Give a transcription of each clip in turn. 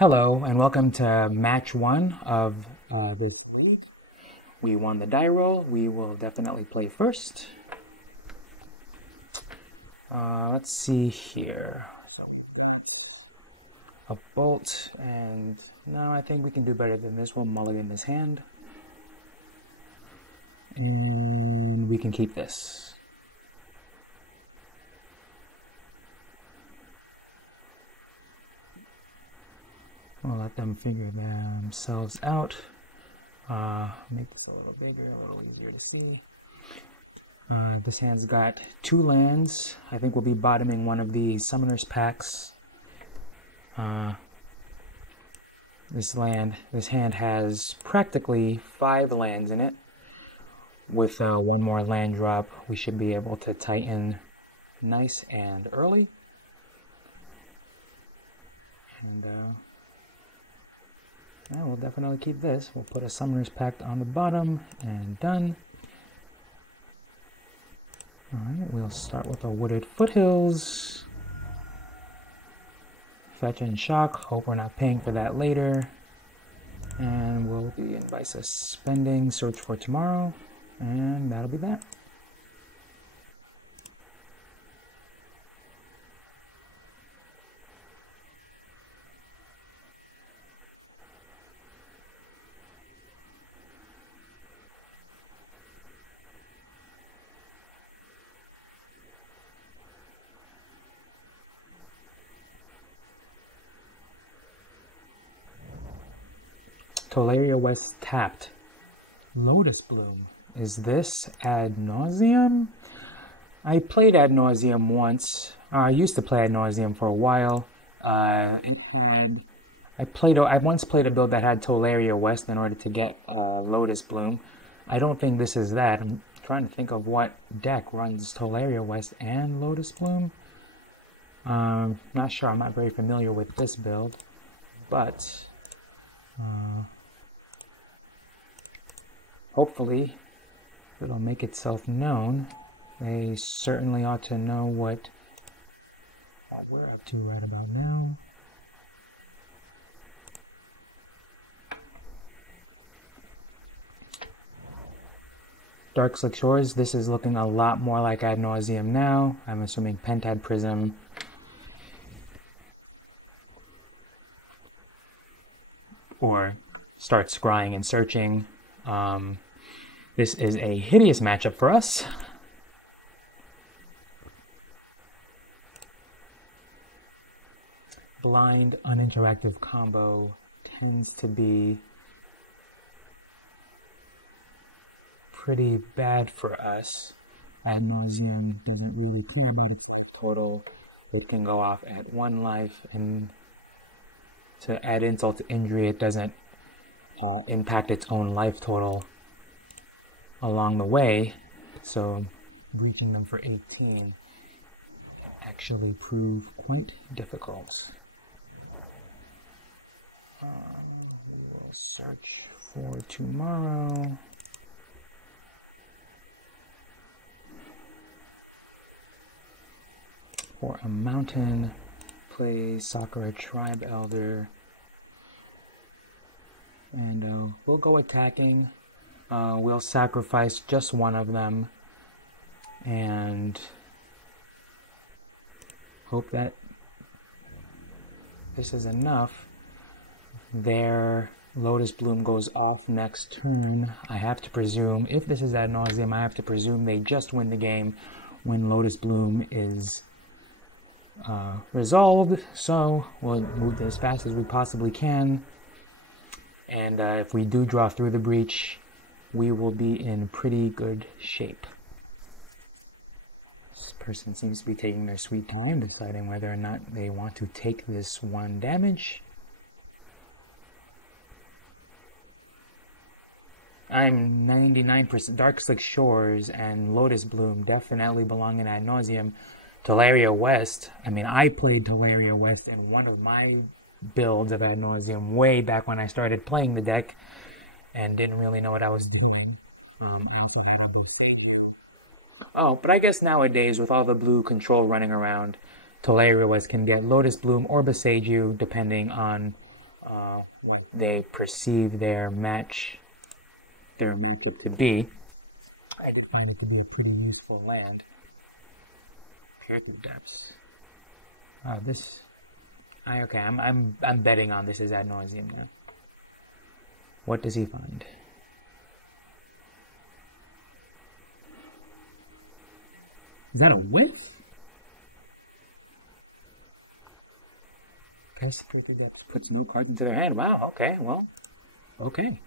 Hello, and welcome to match one of this league. We won the die roll. We will definitely play first. Let's see here. A bolt, and no, I think we can do better than this. We'll mulligan this hand. And we can keep this. We'll let them figure themselves out. Make this a little bigger, a little easier to see. This hand's got 2 lands. I think we'll be bottoming one of the Summoner's Packs. This hand has practically 5 lands in it. With one more land drop, we should be able to tighten nice and early. And yeah, we'll definitely keep this. We'll put a Summoner's Pact on the bottom and done. Alright, we'll start with a Wooded Foothills. Fetch and Shock. Hope we're not paying for that later. And we'll be in by suspending Search for Tomorrow. And that'll be that. Tolaria West tapped. Lotus Bloom. Is this Ad Nauseam? I played Ad Nauseam once. I used to play Ad Nauseam for a while. I once played a build that had Tolaria West in order to get Lotus Bloom. I don't think this is that. I'm trying to think of what deck runs Tolaria West and Lotus Bloom. Not sure. I'm not very familiar with this build, but hopefully it'll make itself known. They certainly ought to know what we're up to right about now. Dark Slick Shores, this is looking a lot more like Ad Nauseam now. I'm assuming Pentad Prism. Or start scrying and searching. This is a hideous matchup for us. Blind uninteractive combo tends to be pretty bad for us. Ad Nauseam doesn't really care about its total. It can go off at 1 life, and to add insult to injury, it doesn't impact its own life total along the way, so reaching them for 18 can actually prove quite difficult. We'll search for tomorrow. For a mountain, play Sakura Tribe Elder. And we'll go attacking. We'll sacrifice just one of them and hope that this is enough. Their Lotus Bloom goes off next turn. I have to presume, if this is Ad Nauseam, I have to presume they just win the game when Lotus Bloom is resolved. So we'll move as fast as we possibly can. And if we do draw through the breach, we will be in pretty good shape. This person seems to be taking their sweet time, deciding whether or not they want to take this 1 damage. I'm 99% Dark Slick Shores and Lotus Bloom definitely belong in Ad Nauseam. Tolaria West, I mean, I played Tolaria West in one of my builds of Ad Nauseam way back when I started playing the deck and didn't really know what I was doing. Oh, but I guess nowadays with all the blue control running around, Tolaria West can get Lotus Bloom or Beseiju depending on what they perceive their match to be. I do find it to be a pretty useful land. Character depths. Oh, this. Okay, I'm betting on this is Ad Nauseam now. What does he find? Is that a width? Guys, creature that puts no cards into their hand. Wow, okay, well, okay.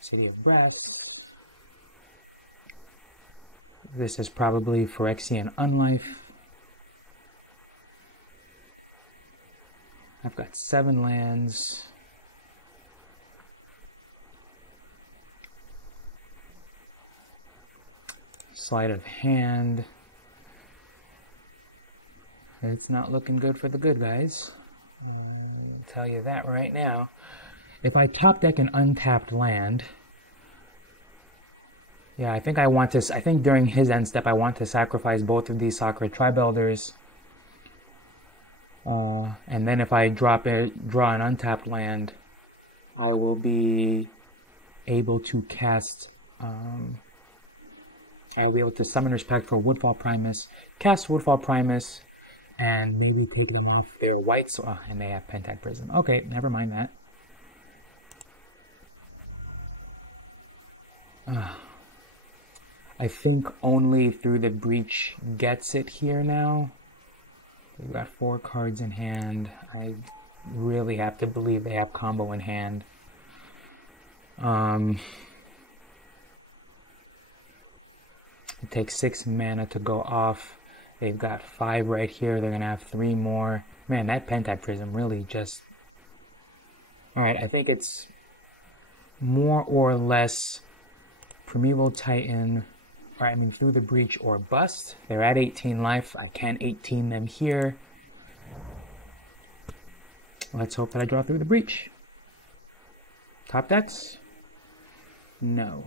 City of Brass. This is probably Phyrexian Unlife. I've got 7 lands. Sleight of hand. It's not looking good for the good guys. I'll tell you that right now. If I top deck an untapped land, yeah, I think during his end step I want to sacrifice both of these Sacred Tribe Elders. And then if I draw an untapped land, I will be able to cast I'll be able to summon Respect for Woodfall Primus, cast Woodfall Primus, and maybe take them off their whites. Oh, and they have Pentag Prism. Okay, never mind that. I think only Through the Breach gets it here now. We've got 4 cards in hand. I really have to believe they have combo in hand. It takes 6 mana to go off. They've got 5 right here. They're going to have 3 more. Man, that Pentag Prism really just... Alright, I think it's more or less Primeval Titan, Through the Breach or bust. They're at 18 life. I can't 18 them here. Let's hope that I draw Through the Breach. Top decks? No.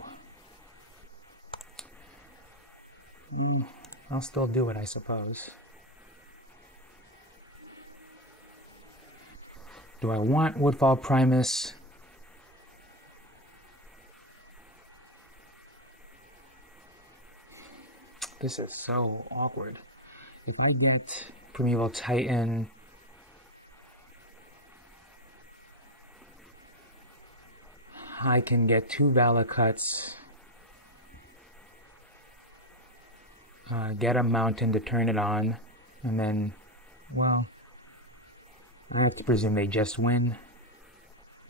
I'll still do it, I suppose. Do I want Woodfall Primus? This is so awkward. If I get Primeval Titan, I can get 2 Valakuts, get a mountain to turn it on, and then, well, I have to presume they just win.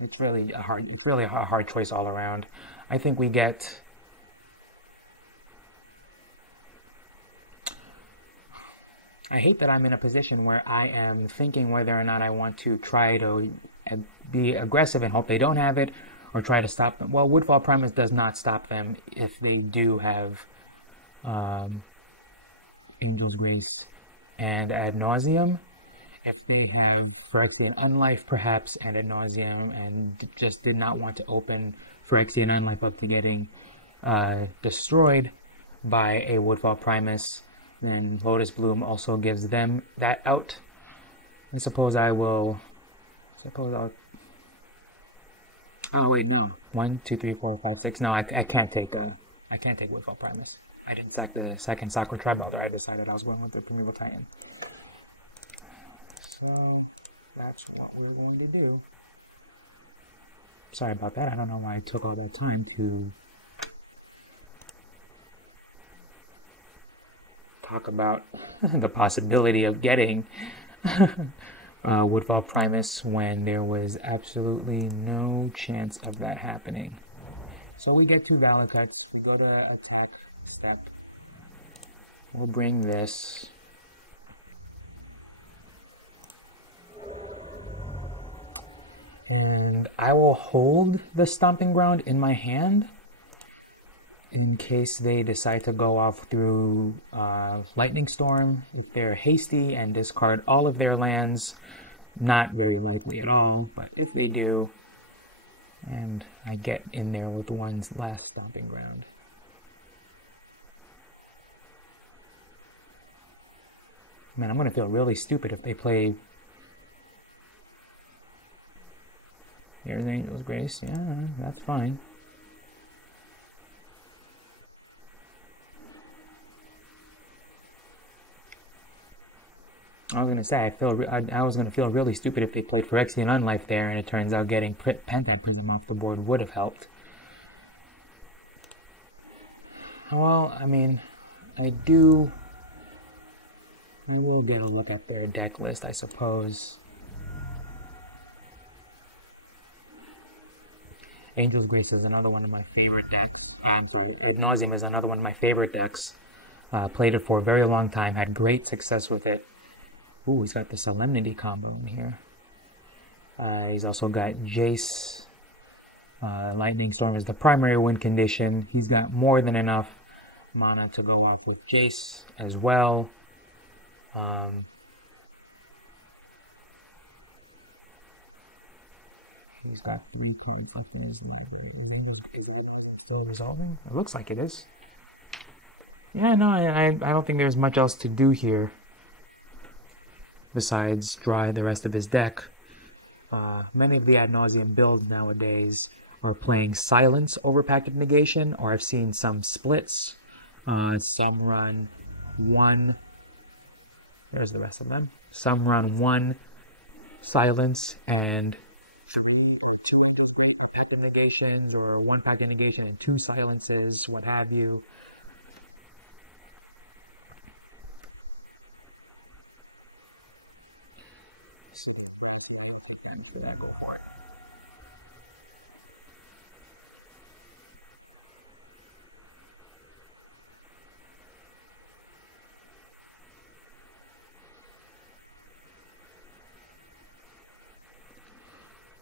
It's really a hard choice all around. I think we get... I hate that I'm in a position where I am thinking whether or not I want to try to be aggressive and hope they don't have it, or try to stop them. Well, Woodfall Primus does not stop them if they do have Angel's Grace and Ad Nauseam. If they have Phyrexian Unlife, perhaps, and Ad Nauseam, and just did not want to open Phyrexian Unlife up to getting destroyed by a Woodfall Primus, then Lotus Bloom also gives them that out. I suppose I'll... Oh wait, no. 1, 2, 3, 4, 5, 6. No, I can't take Woodfall Primus. I didn't sack the second Sacred Tribe Elder. I decided I was going with the Primeval Titan. So that's what we're going to do. Sorry about that. I don't know why I took all that time to talk about the possibility of getting Woodfall Primus when there was absolutely no chance of that happening. So we get 2 Valakuts. We go to attack step. We'll bring this. And I will hold the Stomping Ground in my hand in case they decide to go off through Lightning Storm. If they're hasty and discard all of their lands, not very likely at all, but if they do, and I get in there with one's last Stomping Ground. Man, I'm gonna feel really stupid if they play. Here's Angel's Grace. Yeah, that's fine. I was gonna say I was gonna feel really stupid if they played Phyrexian Unlife there, and it turns out getting Pentad Prism off the board would have helped. Well, I mean, I will get a look at their deck list, I suppose. Angel's Grace is another one of my favorite decks. Ad Nauseam is another one of my favorite decks. Played it for a very long time, had great success with it. Ooh, he's got the Solemnity combo in here. He's also got Jace. Lightning Storm is the primary win condition. He's got more than enough mana to go off with Jace as well. He's got 3 points left in his. Still resolving? It looks like it is. Yeah, no, I don't think there's much else to do here besides dry the rest of his deck. Many of the Ad Nauseam builds nowadays are playing Silence over Pact Negation, or I've seen some splits. Some run 1. There's the rest of them. Some run 1 Silence and 2 Pact Negations, or 1 Pact Negation and 2 Silences, what have you. For that, go for it.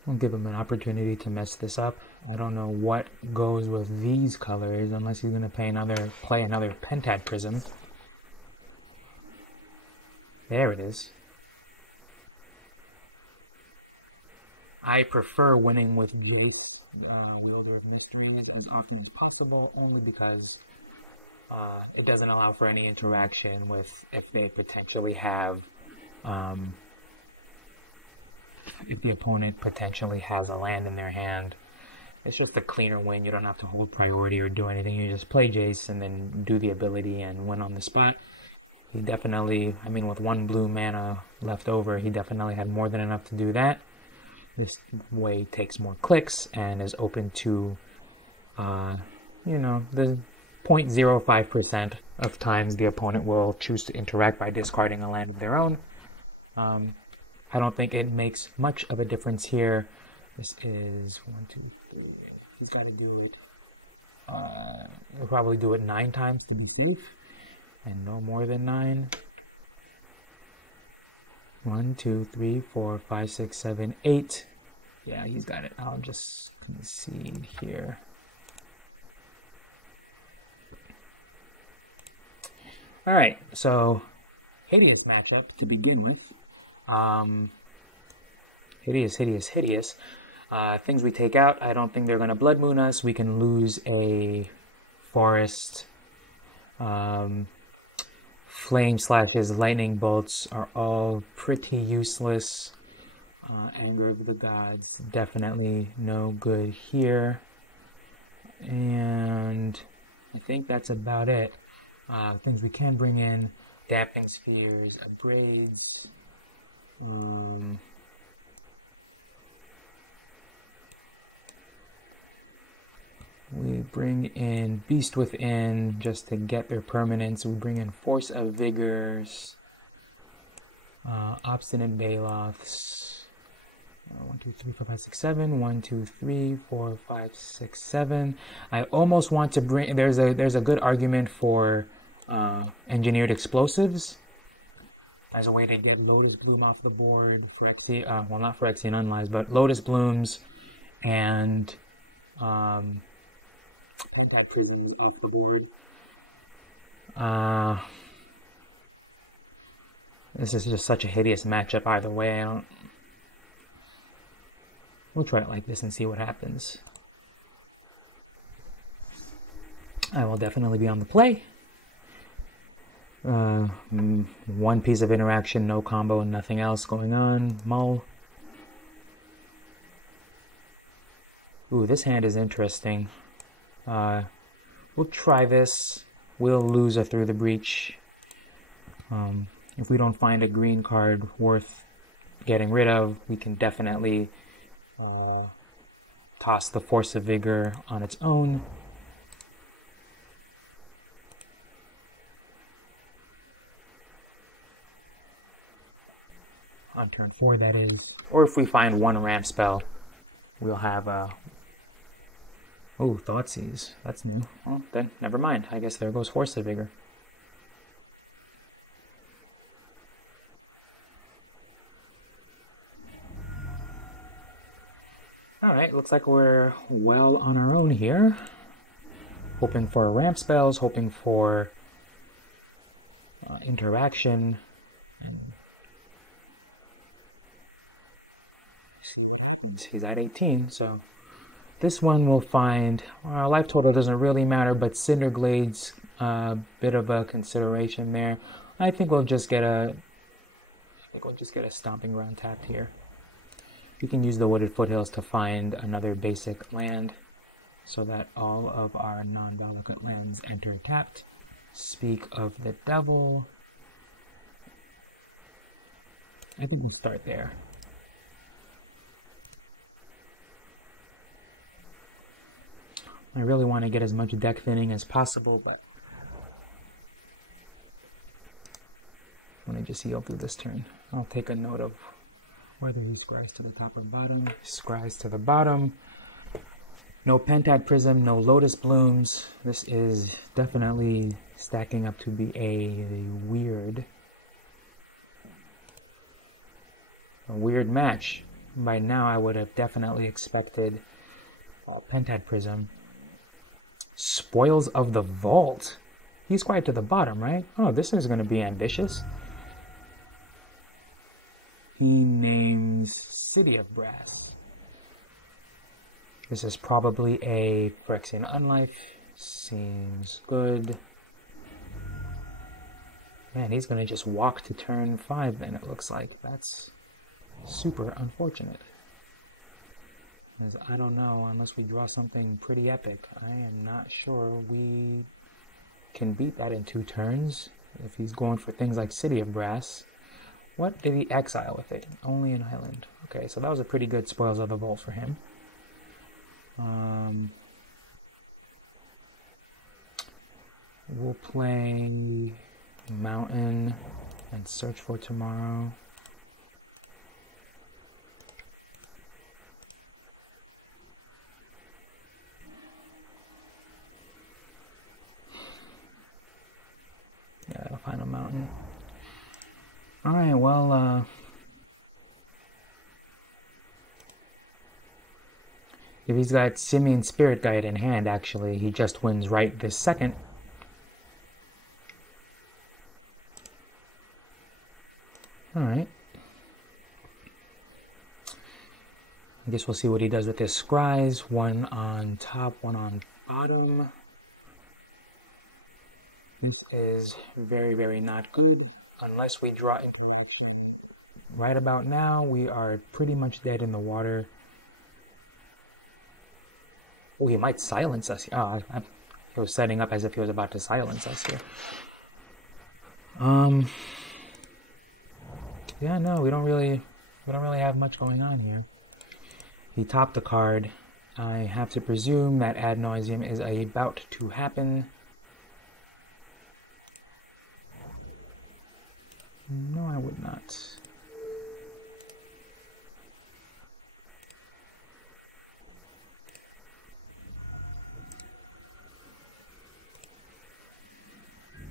I'll give him an opportunity to mess this up. I don't know what goes with these colors unless he's going to play another Pentad Prism. There it is. I prefer winning with Jace, Wielder of Mystery, as often as possible, only because it doesn't allow for any interaction with if they potentially have, if the opponent potentially has a land in their hand. It's just a cleaner win. You don't have to hold priority or do anything. You just play Jace and then do the ability and win on the spot. He definitely, I mean, with 1 blue mana left over, he definitely had more than enough to do that. This way takes more clicks and is open to, you know, the 0.05% of times the opponent will choose to interact by discarding a land of their own. I don't think it makes much of a difference here. This is 1, 2, 3. He's got to do it. We'll probably do it 9 times to be safe, and no more than 9. 1, 2, 3, 4, 5, 6, 7, 8. Yeah, he's got it. I'll just concede here. All right, so hideous matchup to begin with. Hideous. Things we take out, I don't think they're going to Blood Moon us. We can lose a forest. Flame Slashes, Lightning Bolts are all pretty useless. Anger of the Gods, definitely no good here. And I think that's about it. Things we can bring in, Damping Spheres, Upgrades. We bring in Beast Within just to get their permanence. We bring in Force of Vigors, Obstinate Baloths. 1, 2, 3, 4, 5, 6, 7. 1, 2, 3, 4, 5, 6, 7. I almost want to bring. There's a good argument for Engineered Explosives as a way to get Lotus Bloom off the board. Well, not Phyrexian Unlives, but Lotus Blooms and Pentad Prism off the board. This is just such a hideous matchup either way. We'll try it like this and see what happens. I will definitely be on the play. One piece of interaction, no combo, nothing else going on. Mull. Ooh, this hand is interesting. We'll try this. We'll lose a Through the Breach. If we don't find a green card worth getting rid of, we can definitely toss the Force of Vigor on its own. On turn 4, that is. Or if we find one ramp spell, we'll have a... Oh, Thoughtseize. That's new. Well, then, never mind. I guess there goes Force of Vigor. Alright, looks like we're well on our own here. Hoping for ramp spells, hoping for interaction. He's at 18, so this one will find life total doesn't really matter, but Cinderglade's a bit of a consideration there. I think we'll just get a Stomping Ground tapped here. We can use the Wooded Foothills to find another basic land so that all of our non-delicate lands enter tapped. Speak of the Devil. I think we start there. I really want to get as much deck thinning as possible, but let me just heal through this turn. I'll take a note of whether he scries to the top or bottom. Scries to the bottom. No Pentad Prism, no Lotus Blooms. This is definitely stacking up to be a weird match. By now I would have definitely expected Pentad Prism. Spoils of the Vault. He's quite to the bottom, right? Oh, this is going to be ambitious. He names City of Brass. This is probably a Phyrexian Unlife. Seems good. Man, he's going to just walk to turn 5 then, it looks like. That's super unfortunate. Because I don't know, unless we draw something pretty epic. I am not sure we can beat that in 2 turns. If he's going for things like City of Brass. What did he exile with it? Only an island. Okay, so that was a pretty good Spoils of the Vault for him. We'll play Mountain and Search for Tomorrow. Yeah, I'll find a mountain. Alright, well, if he's got Simian Spirit Guide in hand, actually, he just wins right this second. Alright. I guess we'll see what he does with his Scries. One on top, one on bottom. This is very, very not good unless we draw interaction. Right about now, we are pretty much dead in the water. Oh, he might silence us. Oh, he was setting up as if he was about to silence us here. Yeah, no, we don't really have much going on here. He topped the card. I have to presume that Ad Nauseam is about to happen. No, I would not.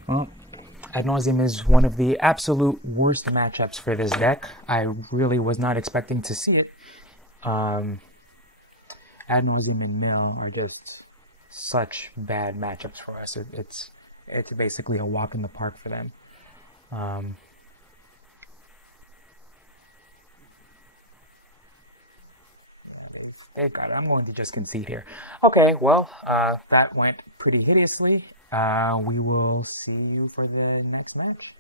Well, Ad Nauseam is one of the absolute worst matchups for this deck. I really was not expecting to see it. Ad Nauseam and Mill are just such bad matchups for us. It's basically a walk in the park for them. Hey, God, I'm going to just concede here. Okay, well, that went pretty hideously. We will see you for the next match.